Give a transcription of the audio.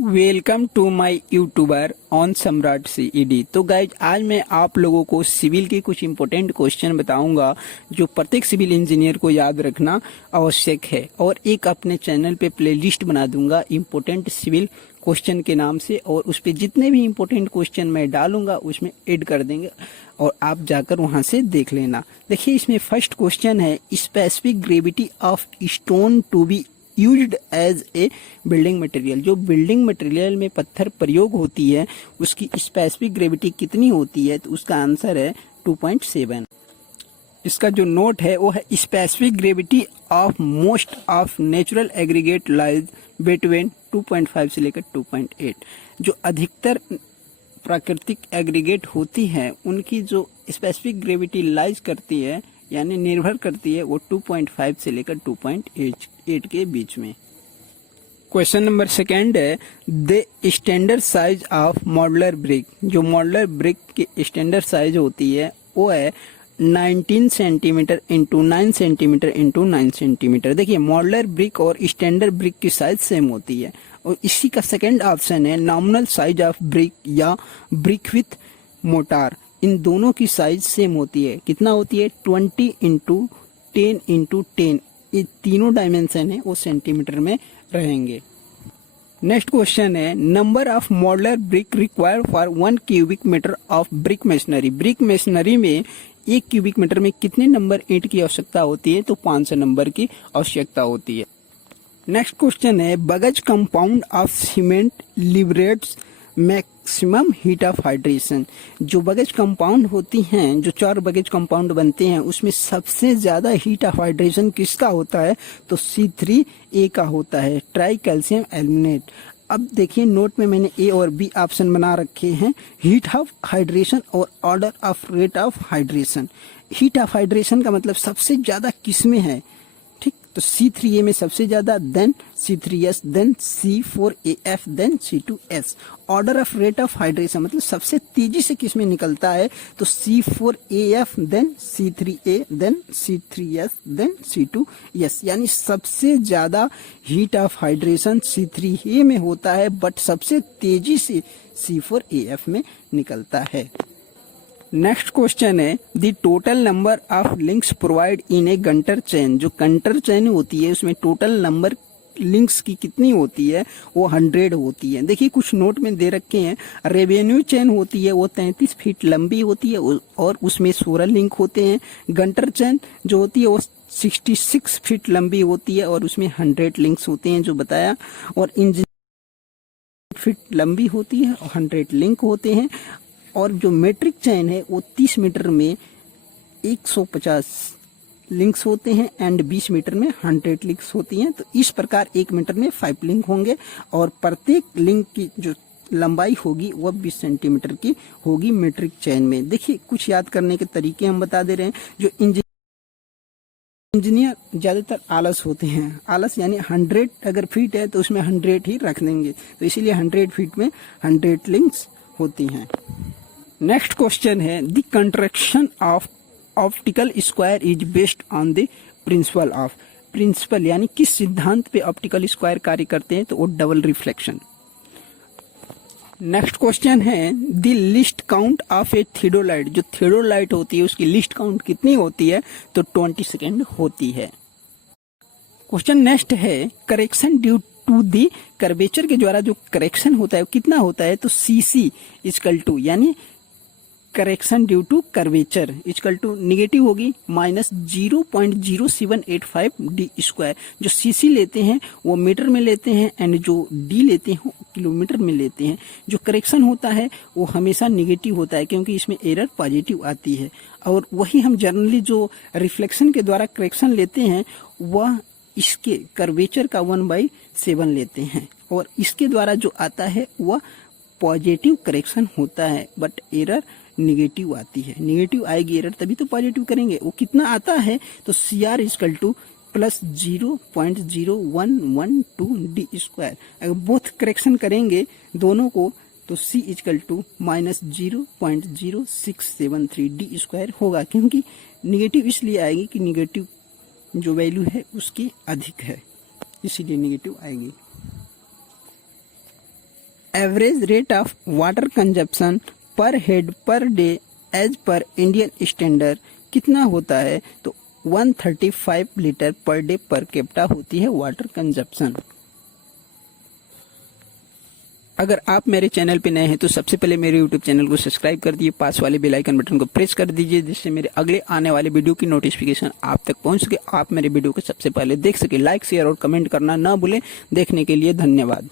Welcome to my YouTuber on Samrat CED. तो guys आज मैं आप लोगों को सिविल के कुछ इंपॉर्टेंट क्वेश्चन बताऊंगा जो प्रत्येक सिविल इंजीनियर को याद रखना आवश्यक है, और एक अपने चैनल पे प्लेलिस्ट बना दूंगा इंपॉर्टेंट सिविल क्वेश्चन के नाम से, और उस पे जितने भी इंपॉर्टेंट क्वेश्चन मैं डालूंगा उसमें ऐड कर देंगे और आप जाकर वहां से देख लेना। देखिए इसमें फर्स्ट क्वेश्चन है, specific gravity of stone to be used as a building material. जो बिल्डिंग मटेरियल में पत्थर प्रयोग होती है उसकी स्पेसिफिक ग्रेविटी कितनी होती है? तो उसका आंसर है 2.7। इसका जो नोट है वो है, specific gravity of most of natural aggregate lies between 2.5 से लेकर 2.8। जो अधिकतर प्राकृतिक एग्रीगेट होती है उनकी जो स्पेसिफिक ग्रेविटी लाइज करती है यानी निर्भर करती है वो 2.5 से लेकर 2.8 के बीच में। क्वेश्चन नंबर सेकेंड है, the standard size of modular brick. जो मॉडुलर ब्रिक की स्टैंडर्ड साइज होती है वो है 19 centimetre into 9 centimetre into 9 centimetre. देखिए मॉडुलर ब्रिक और स्टैंडर्ड ब्रिक की साइज सेम होती है, और इसी का सेकेंड ऑप्शन है नॉमिनल साइज ऑफ ब्रिक या ब्रिक विथ मोटार। इन दोनों की साइज सेम होती है। कितना होती है? 20 इंटू 10 इंटू 10। ये तीनों डायमेंशन है वो सेंटीमीटर में रहेंगे। नेक्स्ट क्वेश्चन है, number of modular brick required for 1 cubic metre of brick masonry. Brick masonry में 1 क्यूबिक मीटर में कितने नंबर ईंट की आवश्यकता होती है? तो 500 नंबर की आवश्यकता होती है। नेक्स्ट क्वेश्चन है, Bogue's compound of cement liberates maximum heat of hydration. जो बगज कंपाउंड होती हैं, जो 4 बगज कंपाउंड बनते हैं उसमें सबसे ज्यादा हीट ऑफ हाइड्रेशन किसका होता है? तो C3A का होता है, ट्राई कैल्शियम एल्यूमिनेट। अब देखिए नोट में मैंने A और B ऑप्शन बना रखे हैं, हीट ऑफ हाइड्रेशन और order of rate of hydration. Heat of hydration का मतलब सबसे ज्यादा किसमें है, ठीक? तो C3A में सबसे ज्यादा, then C3S, then C4AF, then C2S। Order of rate of hydration मतलब सबसे तेजी से किसमें निकलता है? तो C4AF, then C3A, then C3S, then C2S। यानी सबसे ज्यादा हीट ऑफ हाइड्रेशन C3A में होता है, बट सबसे तेजी से C4AF में निकलता है। नेक्स्ट क्वेश्चन है, the total number of links provide in A Günter chain. जो गंटर चेन होती है उसमें टोटल नंबर लिंक्स की कितनी होती है? वो 100 होती है। देखिए कुछ नोट में दे रखे हैं, रेवेन्यू चेन होती है वो 33 फीट लंबी होती है और उसमें 16 लिंक होते हैं। गंटर चेन जो होती है वो 66 फीट लंबी होती है और उसमें 100 लिंक्स होते हैं जो बताया, और इंजीनियर फीट लंबी होती है और 100 लिंक होते हैं। और जो मेट्रिक चेन है वो 30 मीटर में 150 लिंक्स होते हैं एंड 20 मीटर में 100 लिंक्स होती हैं। तो इस प्रकार 1 मीटर में 5 लिंक होंगे, और प्रत्येक लिंक की जो लंबाई होगी वह 20 सेंटीमीटर की होगी मेट्रिक चेन में। देखिए कुछ याद करने के तरीके हम बता दे रहे हैं। जो इंजीनियर ज्यादातर आलस होते हैं, आलस यानी 100 अगर फीट है तो उसमें 100 ही रख देंगे, तो इसीलिए 100 फीट में 100 लिंक्स होती हैं। नेक्स्ट क्वेश्चन है, the construction of optical square is based on the principle of. Principle यानी किस सिद्धांत पे ऑप्टिकल स्क्वायर कार्य करते हैं? तो वो डबल रिफ्लेक्शन। नेक्स्ट क्वेश्चन है, the list count of A theodolite. जो थियोडोलाइट होती है उसकी लिस्ट काउंट कितनी होती है? तो 20 सेकेंड होती है। क्वेश्चन नेक्स्ट है, correction due to the curvature के द्वारा जो करेक्शन होता है वो कितना होता है? तो CC इक्वल टू, यानी correction due to curvature equal to negative होगी -0.0785 D स्क्वायर। जो CC लेते हैं वो मीटर में लेते हैं एंड जो D लेते हैं वो किलोमीटर में लेते हैं। जो करेक्शन होता है वो हमेशा निगेटिव होता है क्योंकि इसमें एरर पॉजिटिव आती है, और वही हम जनरली जो रिफ्लेक्शन के द्वारा करेक्शन लेते हैं वह इसके कर्वेचर का 1/7 लेते हैं, और इसके द्वारा जो आता है वह पॉजिटिव करेक्शन होता है, बट एरर निगेटिव आती है। निगेटिव आएगी एरर तभी तो पॉजिटिव करेंगे। वो कितना आता है? तो CR equal to +0.0112 D square. अगर बोथ करेक्शन करेंगे दोनों को तो C equal to -0.0673 D square होगा, क्योंकि निगेटिव इसलिए आएगी कि निगेटिव जो वैल्यू है उसकी अधिक है, इसीलिए निगेटिव आएगी। Average rate of water consumption per head per day as per Indian standard कितना होता है? तो 135 litre per day per capita होती है वाटर कंजप्शन। अगर आप मेरे चैनल पे नए हैं तो सबसे पहले मेरे यूट्यूब चैनल को सब्सक्राइब कर दिए, पास वाले बेल आइकन बटन को प्रेस कर दीजिए, जिससे मेरे अगले आने वाले वीडियो की नोटिफिकेशन आप तक पहुंच सके, आप मेरे वीडियो को सबसे पहले देख सके। लाइक शेयर और कमेंट करना ना भूलें। देखने के लिए धन्यवाद।